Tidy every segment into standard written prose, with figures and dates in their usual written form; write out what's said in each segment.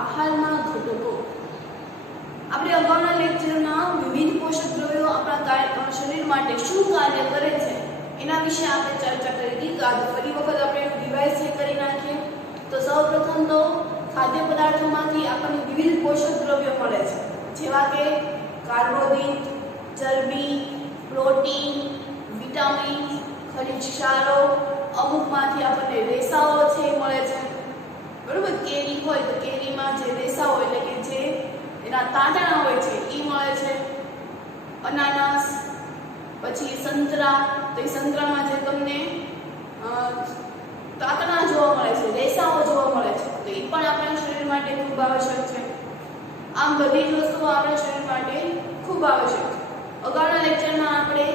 આહારના ઘટકો. આપણે અગાઉના લેક્ચરમાં વિવિધ પોષક દ્રવ્યો આપણા શરીર માટે શું કાર્ય કરે છે એના વિશે આપણે ચર્ચા કરી હતી. તો આજે ફરી વખત આપણે રિવાઇઝ કરી નાખીએ. તો સૌપ્રથમ તો ખાદ્ય પદાર્થોમાંથી આપણને વિવિધ પોષક દ્રવ્યો મળે છે, જેવા કે કાર્બોદિત, ચરબી, પ્રોટીન, વિટામિન, ખનિજ ક્ષારો, અમુકમાંથી આપણને રેસાઓ છે મળે છે. બરોબર, કેરી હોય તો કેરીમાં જે રેસાઓ એટલે કે જે એના તાંતણા હોય છે એ મળે છે. અનાનસ, પછી સંતરા, તો એ સંતરામાં જે તમને તાંતણા જોવા મળે છે, રેસાઓ જોવા મળે છે, તો એ પણ આપણા શરીર માટે ખૂબ આવશ્યક છે. આમ બધી જ વસ્તુઓ આપણા શરીર માટે ખૂબ આવશ્યક છે. અગાઉના લેક્ચરમાં આપણે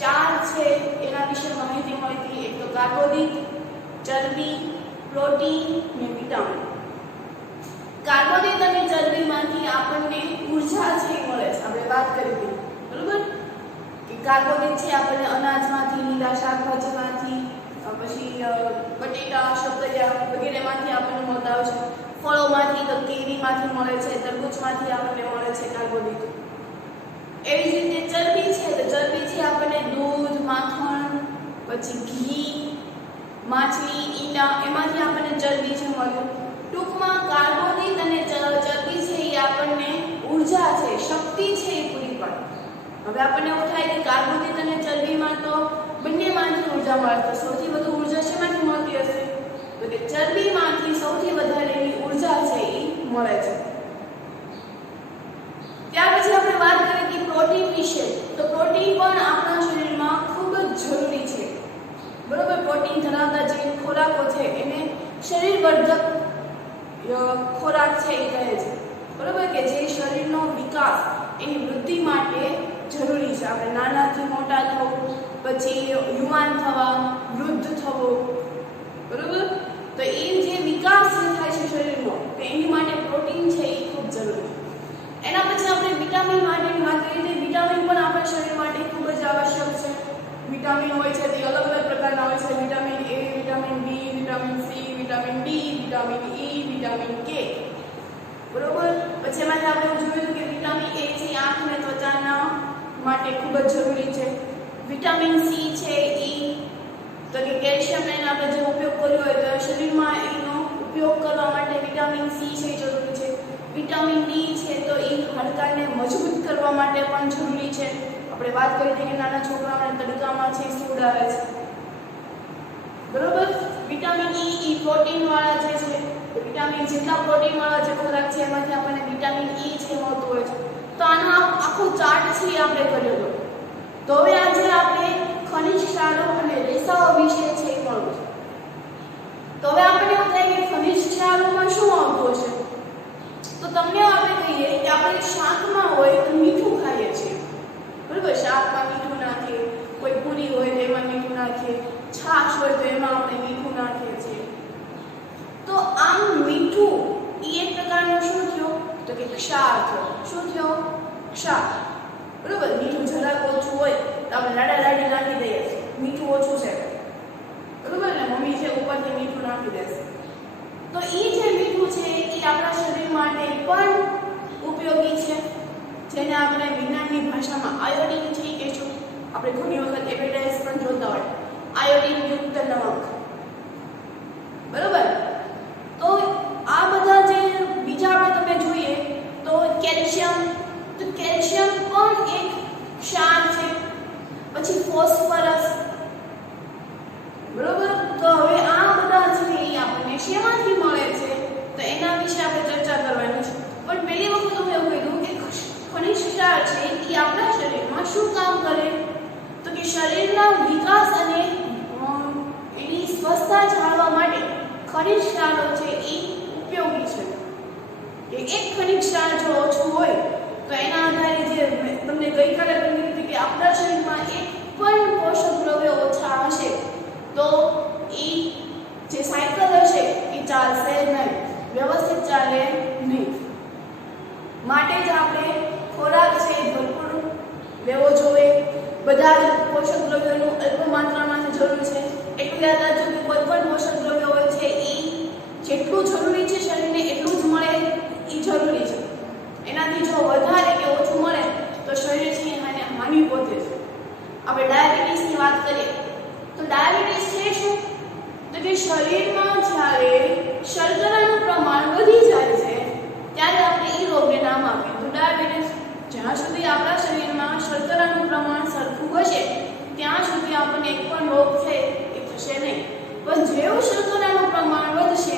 4 છે એના વિશે માહિતી મળી હતી. એક તો કાર્બોદિત, ચરબી, પ્રોટીન અને વિટામિન. કાર્બોદિત અને ચરબીમાંથી આપણને ઊર્જા છે મળે છે. આપણે વાત કરી હતી, બરોબર, કે કાર્બોદિત છે આપણને અનાજમાંથી, લીલા શાકભાજીમાંથી, પછી બટેટા, શક્કરિયા વગેરેમાંથી આપણને મળતા હોય છે. ફળોમાંથી તો કેરીમાંથી મળે છે, તરબૂચમાંથી આપણને મળે છે કાર્બોદિત. એવી જ રીતે ચરબી છે તો ચરબી છે આપણને દૂધ, માખણ, પછી ઘી, માછલી, ઈંડા એમાંથી આપણને ચરબી છે મળે. ટૂંકમાં કાર્બોદિત અને ચરબી છે એ આપણને ઊર્જા છે, શક્તિ છે એ પૂરી પાડે. હવે આપણને એવું થાય કે કાર્બોદિત અને ચરબીમાં તો બંનેમાંથી ઊર્જા મળે, તો સૌથી વધુ ઊર્જા શેમાંથી મળતી હશે? તો કે ચરબીમાંથી સૌથી વધારે એવી ઊર્જા છે એ મળે છે. ત્યાર પછી આપણે વાત કરીએ કે પ્રોટીન વિશે. તો પ્રોટીન પણ આપણા શરીરમાં ખૂબ જ જરૂરી છે. બરોબર, પ્રોટીન ધરાવતા જે ખોરાકો છે એને શરીરવર્ધક ખોરાક છે એ કહે છે. બરોબર, કે જે શરીરનો વિકાસ, એની વૃદ્ધિ માટે જરૂરી છે. આપણે નાનાથી મોટા થવું, પછી યુવાન થવા, વૃદ્ધ થવું, બરોબર, તો એ જે વિકાસ થાય છે શરીરનો, તો એની માટે પ્રોટીન છે એ ખૂબ જરૂરી છે. એના પછી આપણે વિટામિન માટેની વાત કરીએ તો વિટામિન પણ આપણા શરીર માટે ખૂબ જ આવશ્યક છે. વિટામિન હોય છે તે અલગ અલગ પ્રકારના હોય છે. Vitamin A, vitamin B, vitamin C, vitamin D, vitamin E, vitamin K. બરોબર, પછી એમાંથી આપણે જોયું કે વિટામિન એ છે આંખ અને ત્વચાના માટે ખૂબ જ જરૂરી છે. વિટામિન સી છે ઈ તો કે કેલ્શિયમ એનો આપણે જે ઉપયોગ કર્યો હોય તો શરીરમાં એનો ઉપયોગ કરવા માટે વિટામિન સી છે જરૂરી છે. વિટામિન ડી છે તો એ હાડકાને મજબૂત કરવા માટે પણ જરૂરી છે. આપણે વાત કરી હતી કે નાના છોકરાઓને તડકામાં છે સુવડાવે છે. બરોબર, વિટામિન ઈ પ્રોટીન વાળા જે છે, તો વિટામિન જેટલા પ્રોટીન વાળા જે ખોરાક છે એમાંથી આપણને વિટામિન ઈ છે મળતું હોય છે. તો આનો આખો ચાર્ટ છે આપણે કર્યો હતો. તો હવે આજે આપણે ખનિજ ક્ષારો અને રેસાઓ વિશે છે ભણવું છે. તો હવે આપણને એવું થાય કે ખનિજ ક્ષારોમાં શું આવતું હશે? તો તમને આપણે કહીએ કે આપણે શાકમાં હોય તો મીઠું ખાઈએ છીએ. બરોબર, શાકમાં મીઠું નાખીએ, કોઈ પૂરી હોય તો એમાં મીઠું નાખીએ, છાશ હોય તો એમાં આપણે મીઠું નાખીએ છીએ. તો આમ મીઠું એ એક પ્રકારનું શું થયો? તો કે ક્ષાર થયો. શું થયો? ક્ષાર. બરોબર, મીઠું જરાક ઓછું હોય તો આપણે લાડા લાડી નાખી દઈએ, મીઠું ઓછું છે, બરોબર ને, મમ્મી છે ઉપરથી મીઠું નાખી દેશે. તો એ જે મીઠું છે એ આપણા શરીર માટે પણ ઉપયોગી છે, જેને આપણે વિજ્ઞાનની ભાષામાં આયોડિન છે કહીશું. આપણે ઘણી વખત એડવર્ટાઇઝ પણ જોતા હોય, આયોડિન યુક્ત નમક. બરોબર, તો આ બધા જે બીજા આપણે તમે જોઈએ તો કેલ્શિયમ, તો કેલ્શિયમ પણ એક ક્ષાર છે. પછી ફોસ્ફરસ. બરોબર, તો હવે આ બધા છે એ આપણને શેમાંથી મળે છે તો એના વિશે આપણે ચર્ચા કરવાની છે. પણ પહેલી વખત હું એવું કીધું કે ખનિજ ક્ષાર છે એ આપણા શરીરમાં શું કામ કરે? તો કે શરીરના વિકાસ અને એની સ્વસ્થતા જાળવવા માટે ખનિજ ક્ષારો છે એ ઉપયોગી છે. કે એક ખનિજ ક્ષાર જો ઓછું હોય તો એના આધારે જે તમને ગઈકાલે કહ્યું હતું કે આપણા શરીરમાં એક પણ પોષક દ્રવ્ય ઓછા હશે તો એ જે સાયકલ હશે એ ચાલશે નહીં, વ્યવસ્થિત ચાલે નહીં. માટે જ આપણે ખોરાક છે ભરપૂર લેવો જોઈએ. બધા જ પોષક દ્રવ્યોનું અલ્પ માત્રામાં જરૂર છે. એટલું યાદ રાખજો કે કોઈ પણ પોષક દ્રવ્ય હોય છે એ જેટલું જરૂરી છે શરીરને એટલું જ મળે શરીરમાં જ્યારે શર્કરાનું પ્રમાણ વધી જાય છે ત્યારે આપણે એ રોગને નામ આપીએ તો ડાયાબિટીસ. જ્યાં સુધી આપણા શરીરમાં શર્કરાનું પ્રમાણ સરખું હશે ત્યાં સુધી આપણને એક પણ રોગ છે એ થશે નહીં. પણ જેવું શર્કરાનું પ્રમાણ વધશે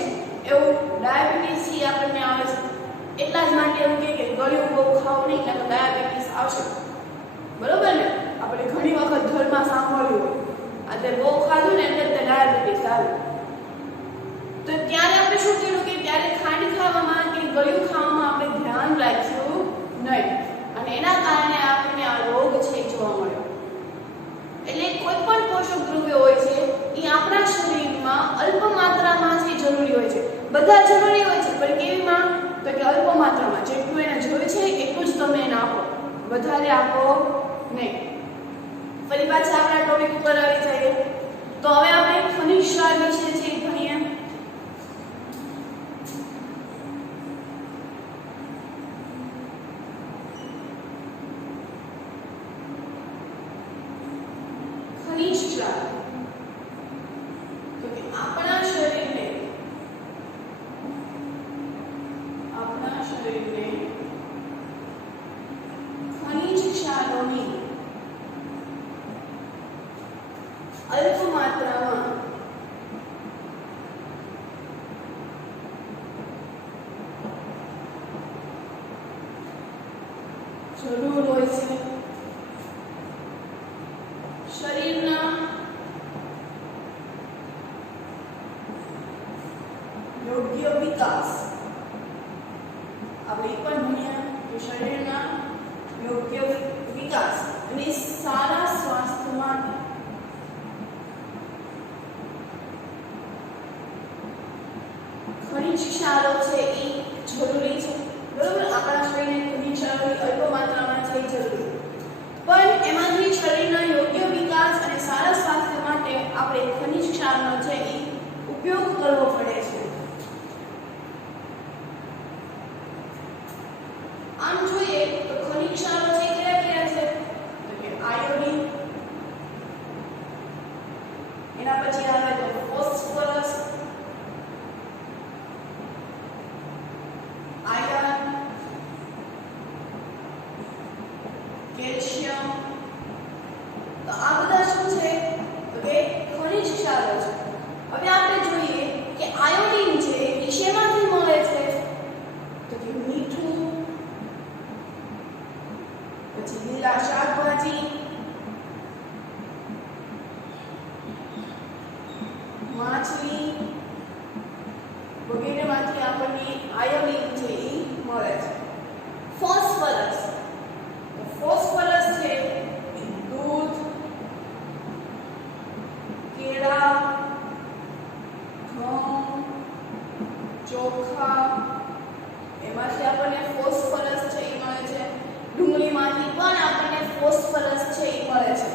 એવું ડાયાબિટીસ આપણને આવે છે. એટલા જ માટે એવું કે ગળ્યું બહુ ખાવ નહીં એટલે ડાયાબિટીસ આવશે. બરોબર ને? આપણે ઘણી વખત ઘરમાં સાંભળ્યું હોય આજે બહુ ખાધું ને એટલે ડાયાબિટીસ આવે. તો ત્યારે આપણે શું કર્યું કે ત્યારે ખાંડ ખાવામાં કે ગળ્યું ખાવામાં આપણે ધ્યાન રાખ્યું નહીં અને એના કારણે આપણને આ રોગ છે જોવા મળ્યો. એટલે કોઈ પણ પોષક દ્રવ્ય હોય છે એ આપણા શરીરમાં અલ્પ માત્રામાં છે જરૂરી હોય છે. બધા જરૂરી હોય છે પણ કેવીમાં? તો કે અલ્પ માત્રામાં. જેટલું એને જોઈએ છે એટલું જ તમે એને આપો, વધારે આપો નહીં. ફરી પાછા આપણા ટોપિક ઉપર આવી જઈએ તો હવે આપણે ખનિજ ક્ષાર વિશે છે ભણીએ. ખનિજ ક્ષાર તો કે આપણા શરીરને ખનિજ ક્ષારોની અલ્પ માત્રામાં જરૂર હોય છે. શરીરના યોગ્ય વિકાસ આપણે પણ ભણ્યા કે શરીરના યોગ્ય વિકાસ અને સારા સ્વાસ્થ્ય માટે ખનિજ ક્ષારો છે એ જરૂરી છે. બરોબર? આપણા શરીરને ખનિજ ક્ષારોની અલ્પ માત્રામાં છે જરૂરી. પણ એમાંથી શરીરના યોગ્ય વિકાસ અને સારા સ્વાસ્થ્ય માટે આપણે ખનિજ ક્ષારનો છે એ ઉપયોગ કરવો પડે છે. આમ જોઈએ તો ખનિજ ક્ષારો છે કયા કયા છે? તો કે આયોડીન, એના પછી આવે તો ફોસ્ફરસ, આયર્ન, કેલ્શિયમ. તો આ બધા શું છે? તો કે ખનિજ ક્ષારો છે. હવે આપણે જોઈએ કે આયોડીન છે એ શેમાંથી મળે છે? તો કે મીઠું, પછી લીલા શાકભાજી, માછલી વગેરેમાંથી આપણને આયોડીન છે એ મળે છે. ફોસ્ફરસ છે દૂધ, કેળા, ઘઉં, ચોખા એમાંથી આપણને ફોસ્ફરસ છે એ મળે છે. ડુંગળીમાંથી પણ આપણને ફોસ્ફરસ છે એ મળે છે.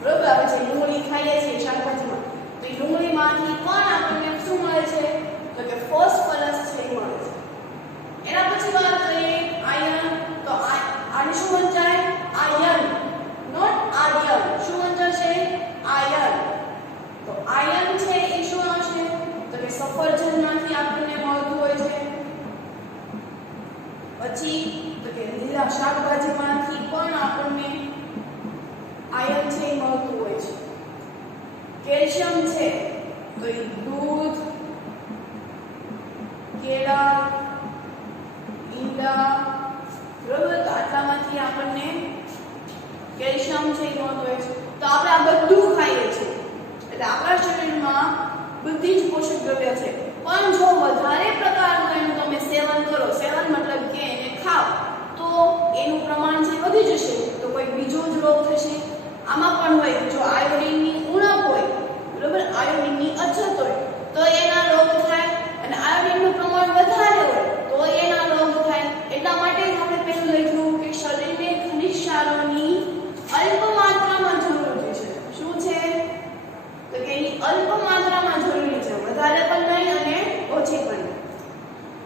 બરોબર? આપણે જે ડુંગળી ખાઈએ છીએ શાકભાજીમાં તો એ ડુંગળીમાંથી પણ આપણને શું મળે છે? તો કે ફોસ્ફરસ છે એ મળે છે. એના પછી વાત કરીએ આયર્ન. તો આને શું વંચાય? Iron, not iron. શું વંચાશે? આયર્ન. તો આયર્ન છે એ શું આવશે? તો કે સફરજનમાંથી આપણને મળતું હોય છે. પછી તો કે લીલા શાકભાજીમાંથી પણ આપણને આયર્ન છે એ મળતું હોય છે. કેલ્શિયમ છે તો એ દૂધ, કેળા, ઈંડા, બરોબર? તો આટલામાંથી આપણને કેલ્શિયમ છે એ મળતું હોય છે. તો આપણે આ બધું ખાઈએ છીએ એટલે આપણા શરીરમાં બધી જ પોષક દ્રવ્ય છે. પણ જો વધારે પ્રકારનું એનું તમે સેવન કરો, સેવન મતલબ કે એને ખાવ, તો એનું પ્રમાણ છે વધી જશે તો કોઈ બીજો જ રોગ થશે. આમાં પણ હોય જો આયોડીનની ઉણપ હોય, બરોબર? આયોડીનની અછત હોય તો એના રોગ થાય અને આયોડીનનું પ્રમાણ વધારે હોય તો એના રોગ થાય. એટલા માટે જ આપણે પહેલું લખ્યું કે શરીરને ખનિજ ક્ષારોની અલ્પ માત્રામાં જરૂર છે. શું છે? તો કે એની અલ્પ માત્રામાં જરૂરી છે, વધારે પણ નહીં અને ઓછી પણ નહીં.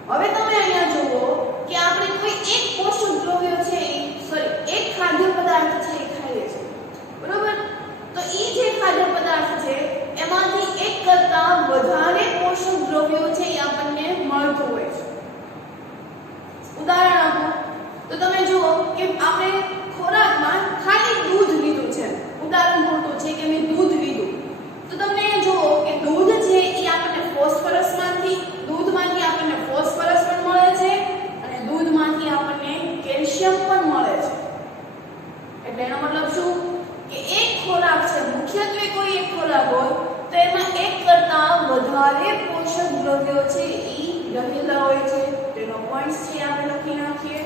હવે તમે અહીંયા જુઓ કે આપણે કોઈ એક પોષક દ્રવ્ય છે એક ખાદ્ય પદાર્થ છે એ ખાઈએ છીએ, બરોબર? તો એ જે ખાદ્ય પદાર્થ છે એમાંથી દ્રવ્યો છે એ રહેલા હોય છે. તેનો પોઈન્ટ્સ છે આપણે લખી નાખીએ.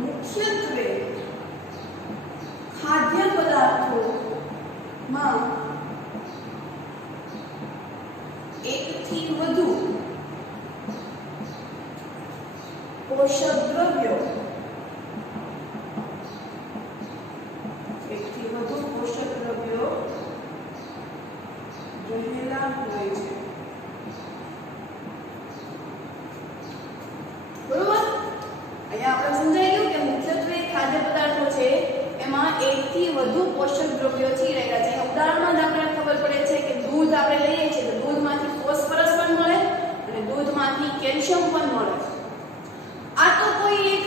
મુખ્યત્વે ખાદ્ય પદાર્થોમાં એકથી વધુ પોષક દ્રવ્યો રહેલા હોય છે. બરોબર? અહીંયા આપણે સમજાઈ ગયું કે મુખ્યત્વે ખાદ્ય પદાર્થો છે એમાં એકથી વધુ પોષક દ્રવ્યો છે રહેલા છે. ઉદાહરણમાં જ આપણને ખબર પડે છે કે દૂધ આપણે લઈએ છીએ તો દૂધમાંથી ફોસ્ફરસ પણ મળે અને દૂધમાંથી કેલ્શિયમ પણ મળે. આ તો કોઈ એક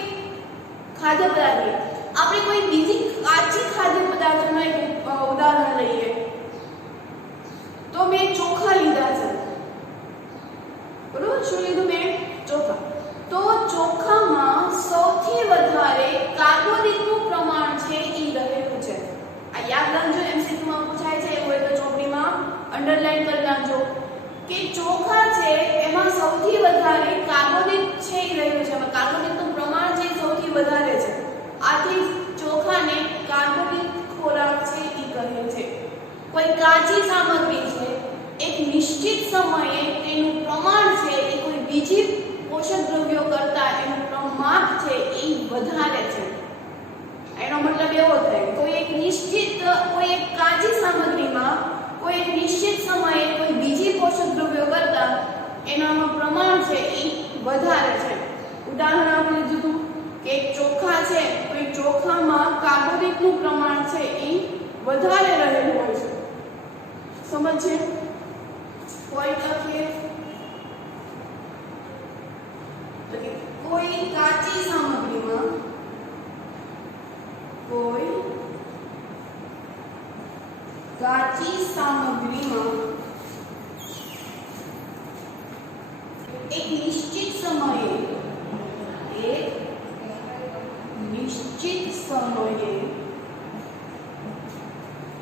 ખાદ્ય પદાર્થ. આપણે કોઈ બીજી કાચી ખાદ્ય પદાર્થોનું એક ઉદાહરણ લઈએ તો મેં ચોખા લીધા છે. બરોબર? શું લીધું મેં? ચોખા. તો ચોખામાં સૌથી વધારે કાર્બોદિતનું પ્રમાણ છે એ રહેલું છે. આ યાદ રાખજો, MCQ માં પૂછાય છે એવું હોય તો ચોપડીમાં અંડરલાઈન કરી નાખજો કે ચોખા છે એમાં સૌથી વધારે કાર્બોદિત છે એ રહેલું છે. એમાં કાર્બોદિતનું પ્રમાણ છે સૌથી વધારે છે. આથી ચોખાને કાર્બોદિત ખોરાક છે એ કહે છે. કોઈ કાચી સામગ્રી છે એક નિશ્ચિત સમયે તેનું પ્રમાણ છે એ કોઈ બીજી પોષક દ્રવ્યો કરતા એનું પ્રમાણ છે એ વધારે છે. એનો મતલબ એવો થાય કોઈ એક નિશ્ચિત કોઈ એક કાચી સામગ્રીમાં કોઈ એક નિશ્ચિત સમયે કોઈ બીજી પોષક દ્રવ્યો કરતા એનામાં પ્રમાણ છે એ વધારે છે. ઉદાહરણ આપણે લીધું હતું કે ચોખા છે તો એ ચોખામાં કાર્બોદિતનું પ્રમાણ છે એ વધારે રહેલું હોય છે. સમજે? પોઈન્ટ લખીએ તો કે કોઈ કાચી સામગ્રીમાં એક નિશ્ચિત સમયે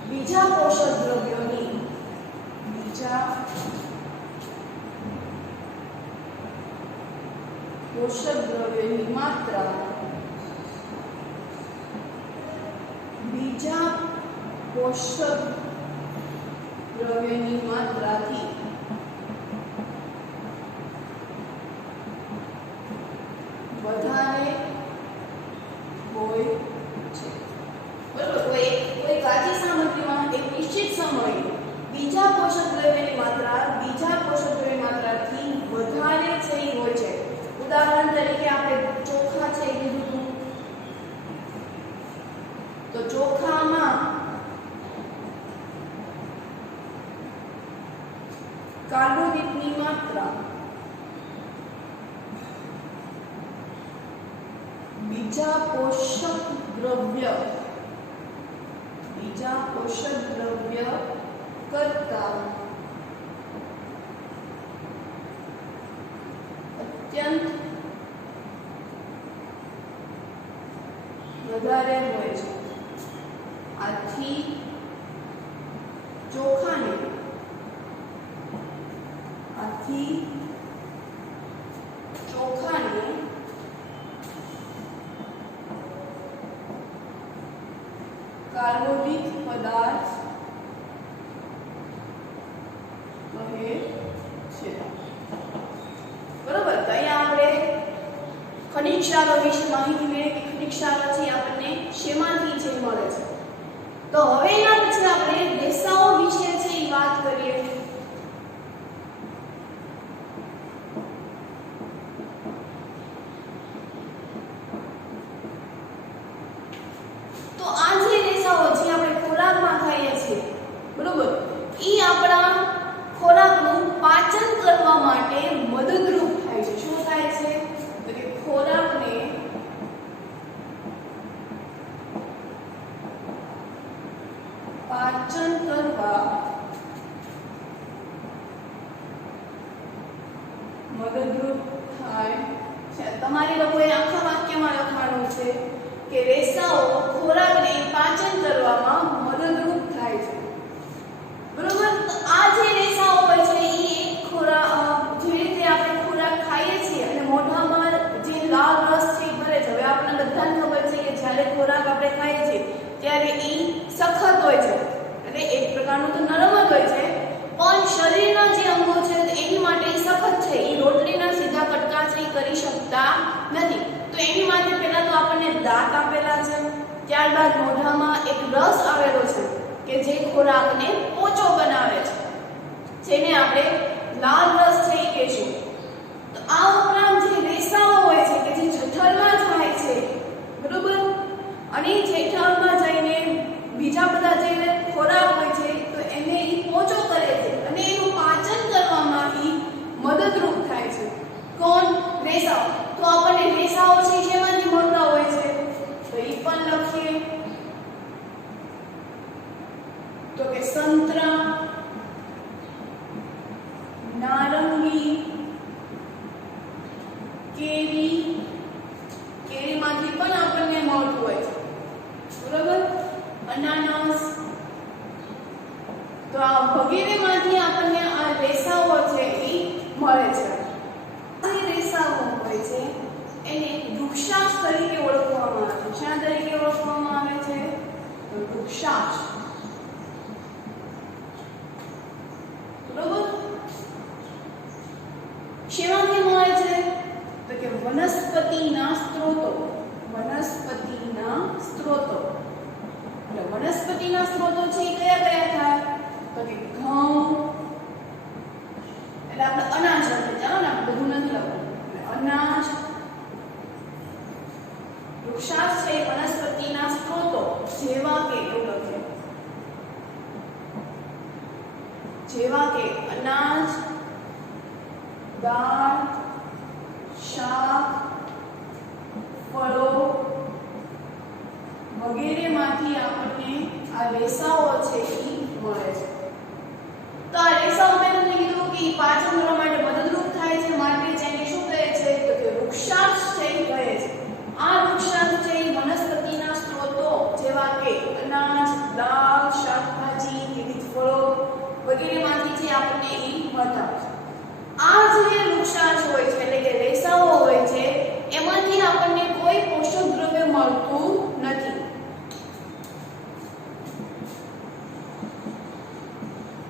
બીજા પોષક દ્રવ્યોની માત્રા બીજા પોષક દ્રવ્યોની માત્રાથી વધારે હોય છે. બરોબર? કોઈ કાચી સામગ્રીમાં એક નિશ્ચિત સમયે બીજા પોષક દ્રવ્યની માત્રા બીજા પોષક દ્રવ્યની માત્રાથી વધારે છે એ હોય છે. ઉદાહરણ તરીકે આપણે ચોખા છે એ લીધું હતું તો ચોખામાં કાર્બોદિતની માત્રા બીજા પોષક દ્રવ્ય કરતા અત્યંત વધારે હોય છે. આથી ચોખાને કાર્બોદિત પદાર્થ કહે છે. બરોબર? તો અહીંયા આપણે ખનિજ ક્ષારો વિશે માહિતી મેળવી કે ખનિજ ક્ષારો છે આપણને શેમાંથી છે મળે છે. તો હવે એના પછી આપણે રેસાઓ વિશે છે એ વાત કરીએ. તો આ જે રેસાઓ છે આપણે ખોરાકમાં ખાઈએ છીએ, બરોબર, એ આપણા ખોરાકનું પાચન કરવા માટે મદદરૂપ થાય છે. શું થાય છે? તો કે ખોરાકને પાચન કરવા મદદરૂપ થાય છે. તમારે લોકોએ આખા વાક્યમાં લખવાનું છે કે રેસાઓ ખોરાકને પાચન કરવામાં મદદરૂપ થાય છે. બરોબર? તો આ જે દાંત આપેલા છે, ત્યારબાદ મોઢામાં એક રસ આવેલો છે કે જે ખોરાકને પોચો બનાવે છે, જેને આપણે લાલ રસ છે એ કહીશું. તો આ ઉપરાંત જે રેસાઓ હોય છે કે જે જઠરમાં જાય છે, બરોબર, અને જઠરમાં જઈને બીજા બધા જે ખોરાક હોય છે તો એને એ પોચો કરે છે અને એનું પાચન કરવામાં એ મદદરૂપ થાય છે. કોણ? રેસાઓ. તો આપણને રેસાઓ છે જેમાંથી મળતા હોય છે તો એ પણ લખીએ. તો કે સંતરા, નારંગી, કેરીમાંથી પણ આપણને મળતું હોય છે, બરોબર, અનાનસ. તો આ વગેરેમાંથી આપણને આ રેસાઓ છે એ મળે છે. આ રેસાઓ હોય છે એને વૃક્ષાંશ તરીકે ઓળખવામાં આવે છે. શા તરીકે ઓળખવામાં આવે છે? તો વૃક્ષાંશ, બરોબર. શેમાંથી મળે છે? તો કે વનસ્પતિના સ્ત્રોતો. વનસ્પતિના સ્ત્રોતો. એટલે વનસ્પતિના સ્ત્રોતો છે એ કયા કયા થાય? તો કે ઘઉં, એટલે આપણે અનાજ લખીએ, ચાલો ને બધું નથી લખવું. અનાજ, વૃક્ષાંશ છે વનસ્પતિના સ્ત્રોતો જેવા કે, એવું લખીએ, જેવા કે અનાજ, દાળ, શાક, ફળો વગેરેમાંથી આપણને આ રેસાઓ છે એ મળે છે. તો આ રેસાઓ મેં તમને કીધું કે પાચન કરવા માટે મદદરૂપ થાય છે, માટે જેને શું કહે છે? તો કે વૃક્ષાંશ છે એ કહે છે. આ વૃક્ષાંશ છે એ વનસ્પતિના સ્ત્રોતો જેવા કે અનાજ, દાળ, શાકભાજી, વિવિધ ફળો વગેરેમાંથી જે આપણને એ મળતા હોય છે. આ જે વૃક્ષાંશ હોય છે એટલે કે રેસાઓ હોય છે એમાંથી આપણને કોઈ પોષક દ્રવ્ય મળતું નથી.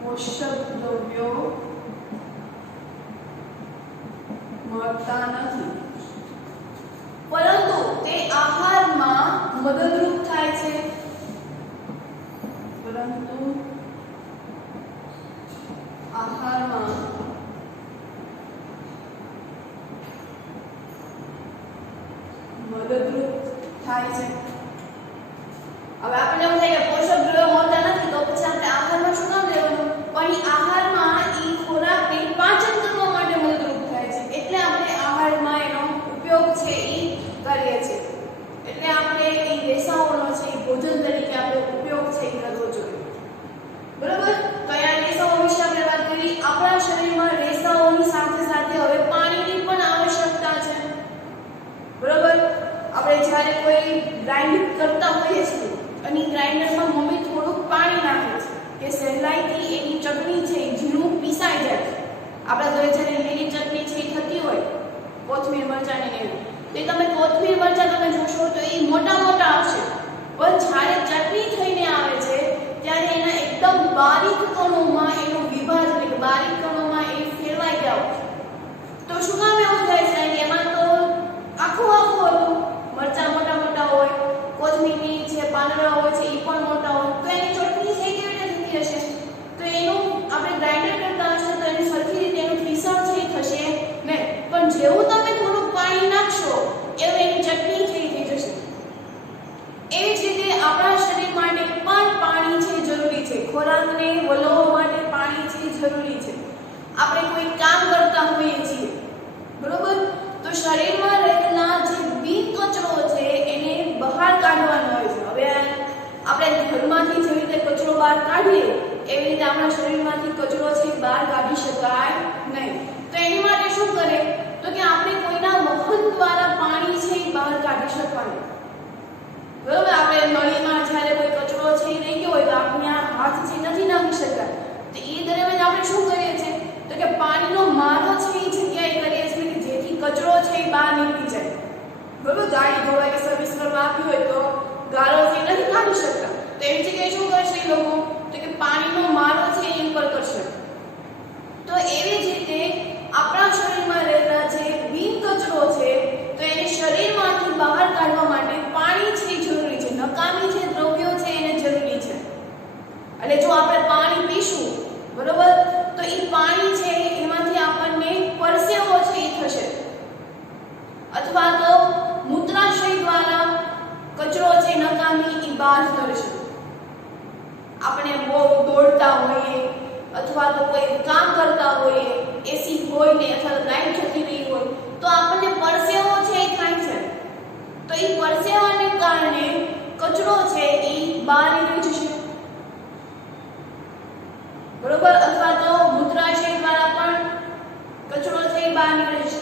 પોષક દ્રવ્યો મળતા નથી, પરંતુ તે આહારમાં મદદરૂપ થાય છે. પરંતુ આહારમાં મદદરૂપ થાય છે. હવે આપણને એમ થાય કે પોષક દ્રવ્યો મળતા નથી તો પછી આપણે આહારમાં શું કામ લેવાનું? પણ આહારમાં એ ખોરાકને પાચન કરવા માટે મદદરૂપ થાય છે, એટલે આપણે આહારમાં એનો ઉપયોગ છે એ કરીએ છીએ. એટલે આપણે એ રેસાઓનો છે એ ભોજન તરીકે આપણે ઉપયોગ છે એ કરવો જોઈએ, બરોબર. તો આ રેસાઓ વિશે આપણે વાત કરી. આપણા શરીરમાં રેસાઓની સાથે સાથે હવે પાણીની પણ આવશ્યકતા છે, બરોબર. આપણે જ્યારે કોઈ ગ્રાઇન્ડ કરતા હોઈએ છીએ અને ગ્રાઇન્ડરમાં મમ્મી થોડુંક પાણી નાખે છે કે સહેલાઈથી એની ચટણી છે એ ઝીણું પીસાઈ જાય. આપણા ઘરે જ્યારે લીલી ચટણી છે એ થતી હોય કોથમીર મરચાંની એવી, તો તમે કોથમીર મરચાં તમે જોશો તો એ મોટા મોટા આવશે, પણ જ્યારે ચટણી થઈને આવે છે ત્યારે એના એકદમ બારીક કણોમાં એનો વિભાજ એટલે કે બારીક કણોમાં એ ફેરવાઈ ગયા. તો શું કામ એવું થાય છે? એમાં તો આખું હતું, મરચાં મોટા મોટા હોય, કોથમીરની જે પાંદડા હોય છે એ પણ મોટા હોય, તો એની ચટણી થઈ કેવી રીતે થતી હશે? તો એનું આપણે ગ્રાઇન્ડર કરતા હશે તો એની સરખી રીતે એનું પીસણ છે થશે નહીં, પણ જેવું તમે થોડુંક પાણી નાખશો એવું એની ચટણી થઈ જશે. એવી જ રીતે આપણા શરીર માટે પણ પાણી છે જરૂરી છે. ખોરાકને વલોવવા માટે પાણી છે જરૂરી છે. આપણે કોઈ કામ કરતા હોઈએ છીએ, બરોબર, તો શરીરમાં રહેલા જે બિન કચરો છે એને બહાર કાઢવાનો હોય છે. હવે આપણે ઘરમાંથી જે રીતે કચરો બહાર કાઢીએ એવી રીતે આપણા શરીરમાંથી કચરો છે બહાર કાઢી શકાય નહીં. તો એની માટે શું કરે? તો કે આપણે કોઈના વખત દ્વારા પાણી છે એ બહાર કાઢી શકવાનું, બરોબર. આપણે નળીમાં જ્યારે કોઈ કચરો છે એ રહી ગયો હોય તો આપણે આ હાથ છે નથી નાખી શકતા, તો એ દરમિયાન આપણે શું કરીએ છીએ? તો કે પાણીનો મારો છે એ જગ્યાએ કરીએ છીએ કે જેથી કચરો છે એ બહાર નીકળી જાય, બરોબર. ગાડી ધોવાય કે સર્વિસ કરવા આપી હોય તો ગાળોથી નથી કાઢી શકતા, તો એની જગ્યાએ શું કરશે એ લોકો? તો કે પાણીનો મારો છે એ ઉપર કરશે. તો એવી જ રીતે આપણા શરીરમાં રહેલા જે બિન કચરો છે તો એને શરીરમાંથી બહાર કાઢવા માટે પાણી એટલે જો આપણે પાણી પીશું બરોબર તો એ પાણી છે એમાંથી આપણને પરસેવો છે એ થશે અથવા તો મૂત્રાશય દ્વારા કચરો છે નકામી એ બહાર કરશે આપણે બહુ દોડતા હોઈએ અથવા તો કોઈ કામ કરતા હોઈએ એસી હોય ને અથવા તો લાઈટ જતી રહી હોય તો આપણને પરસેવો છે એ થાય છે તો એ પરસેવાને કારણે કચરો છે એ બહાર નીકળી જશે બરોબર અથવા તો મૂત્રાશય દ્વારા પણ કચરો છે એ બહાર નીકળે છે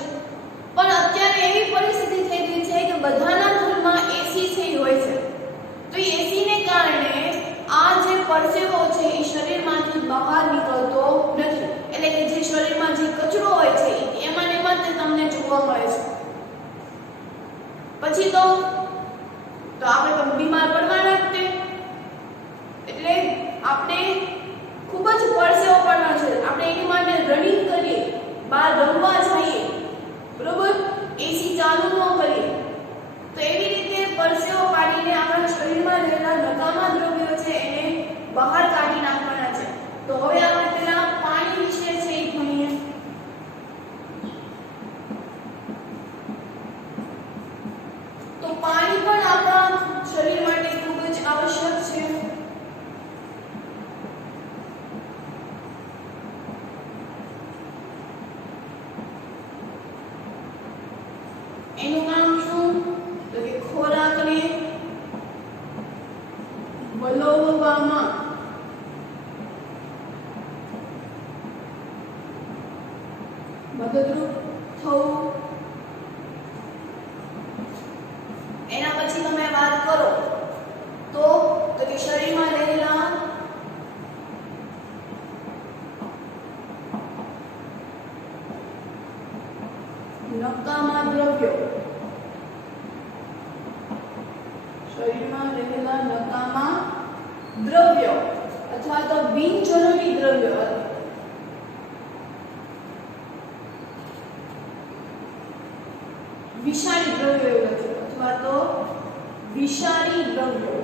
પણ અત્યારે એવી પરિસ્થિતિ થઈ ગઈ છે કે બધાના ઘરમાં એસી છે હોય છે તો એસી ને કારણે આ જે પરસેવો છે એ શરીરમાંથી બહાર નીકળતો નથી એટલે કે જે શરીરમાં જે કચરો હોય છે એમાં ને એમાં તે તમને જોવા મળે છે પછી તો આપણે તો બીમાર પડવાના જ તે એટલે આપણે ખૂબ જ પરસેવો પડવાનો છે આપણે એની માટે રનિંગ કરીએ બહાર રમવા જઈએ બરોબર એસી ચાલુ ન કરીએ તો એવી રીતે પરસેવો પાડીને આપણા શરીરમાં રહેલા નકામા દ્રવ્યો છે એને બહાર કાઢી નાખવાના છે તો હવે આપણે પેલા પાણી વિશે છે એ ભણીએ તો પાણી પણ આપણા શરીર માટે ખૂબ જ આવશ્યક છે એનું કામ શું તો કે ખોરાકને વલોવવામાં મદદરૂપ થવું એના પછી તમે વાત કરો તો કે શરીરમાં રહેલા નકામા દ્રવ્યો શરીરમાં રહેલા નકામા દ્રવ્યો અથવા તો બિનજરૂરી દ્રવ્યો વિષારી દ્રવ્યો અથવા તો વિષારી દ્રવ્યો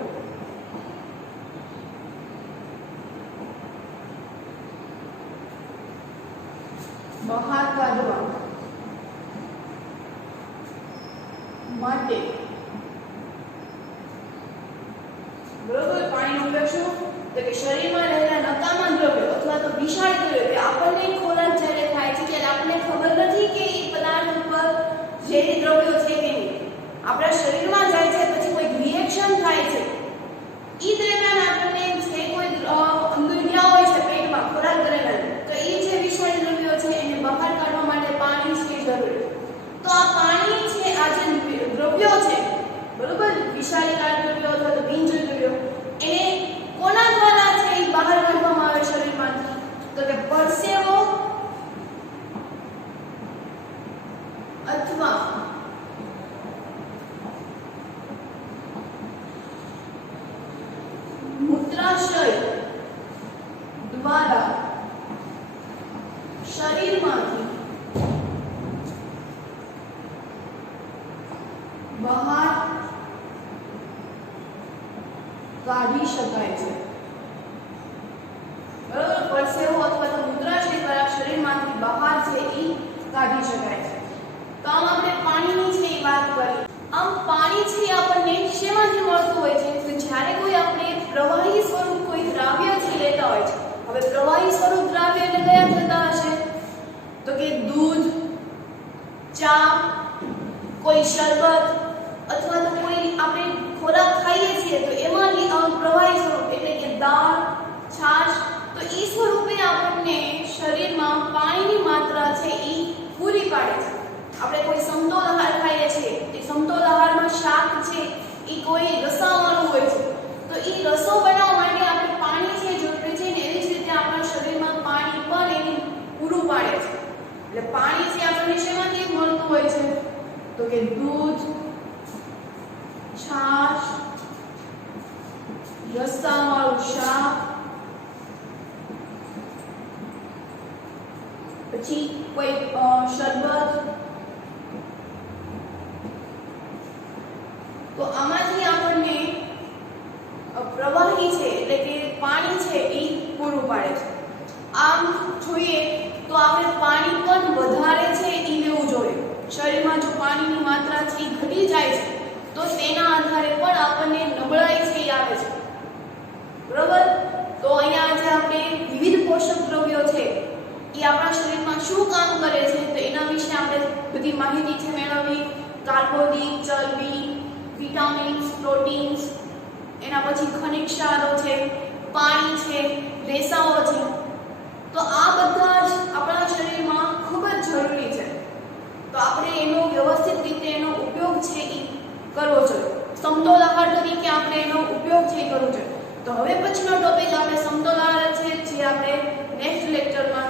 બહાર કાઢવા માટે બરોબર પાણીનો ઉપયોગ શું તો કે શરીરમાં રહેલા નકામા દ્રવ્યો અથવા તો વિષારી દ્રવ્યો આપણને ખોરાક જ્યારે ખાય છે ત્યારે આપણને ખબર નથી કે એ પદાર્થ ઉપર ઝેરી દ્રવ્યો છે કે નહીં આપણા શરીરમાં જાય છે પછી કોઈ રિએક્શન થાય છે એ દરમિયાન આપણને જે કોઈ અંદર ગયા હોય છે પેટમાં ખોરાક દરમિયાન તો એ જે વિષારી દ્રવ્યો છે એને બહાર કાઢવા માટે પાણી છે જરૂરી તો આ પાણી છે આ જે દ્રવ્યો છે બરોબર વિષારી દ્રવ્યો અથવા તો બિનજરૂરી દ્રવ્યો એને કોના દ્વારા છે એ બહાર કાઢવામાં આવે શરીરમાંથી તો કે પરસેવો અથવા મૂત્રાશય દ્વારા શરીરમાંથી બહાર કાઢી શકાય છે બરોબર પરસેવો અથવા તો મૂત્રાશય દ્વારા શરીરમાંથી બહાર છે એ કાઢી શકાય છે તો આમ આપણે પાણીની છે એ વાત કરી આમ પાણી છે આપણને શેમાંથી મળતું હોય છે તો જ્યારે કોઈ આપણે પ્રવાહી સ્વરૂપ કોઈ દ્રાવ્ય છે લેતા હોય છે હવે પ્રવાહી સ્વરૂપ દ્રાવ્ય એટલે કયા થતા હશે તો કે દૂધ ચા કોઈ શરબત અથવા તો કોઈ આપણે ખોરાક ખાઈએ છીએ તો એમાં પ્રવાહી સ્વરૂપ એટલે કે દાળ છાશ તો એ સ્વરૂપે આપણને શરીરમાં પાણીની માત્રા છે એ પૂરી પાડે છે આપણે કોઈ સમતોલ આહાર ખાઈએ છીએ તે સમતોલ આહારમાં શાક છે એ કોઈ રસાવાળું હોય છે તો એ રસો બનાવવા માટે આપણે પાણી છે જરૂરી છે ને એવી જ રીતે આપણા શરીરમાં પાણી પણ એને પૂરું પાડે છે એટલે પાણી છે આપણને શેમાંથી મળતું હોય છે તો કે દૂધ છાશ રસાવાળું શાક પછી કોઈ શરબત તો આમાંથી આપણને પ્રવાહી છે એટલે કે પાણી છે પાડે છે. આમ જોઈએ તો આપણે પાણી પણ વધારે છે એ લેવું જોઈએ. શરીરમાં જો પાણીની માત્રા છે એ ઘટી જાય છે તો તેના આધારે પણ આપણને નબળાઈ છે એ આવે છે. બરોબર? તો અહીંયા જે આપણે વિવિધ પોષક દ્રવ્યો છે એ આપણા શરીરમાં શું કામ કરે છે તો એના વિશે આપણે બધી માહિતી છે મેળવવી. કાર્બોદિત, ચરબી, વિટામિન્સ, પ્રોટીન્સ, એના પછી ખનિજ ક્ષારો છે, પાણી છે, રેસાઓ છે. તો આ બધા જ આપણા શરીરમાં ખૂબ જ જરૂરી છે. તો આપણે એનો વ્યવસ્થિત રીતે એનો ઉપયોગ છે એ કરવો જોઈએ. સમતોલ આહાર તરીકે આપણે એનો ઉપયોગ છે એ કરવો જોઈએ. તો હવે પછીનો ટોપિક આપણે સમતોલ આહાર છે જે આપણે નેક્સ્ટ લેક્ચરમાં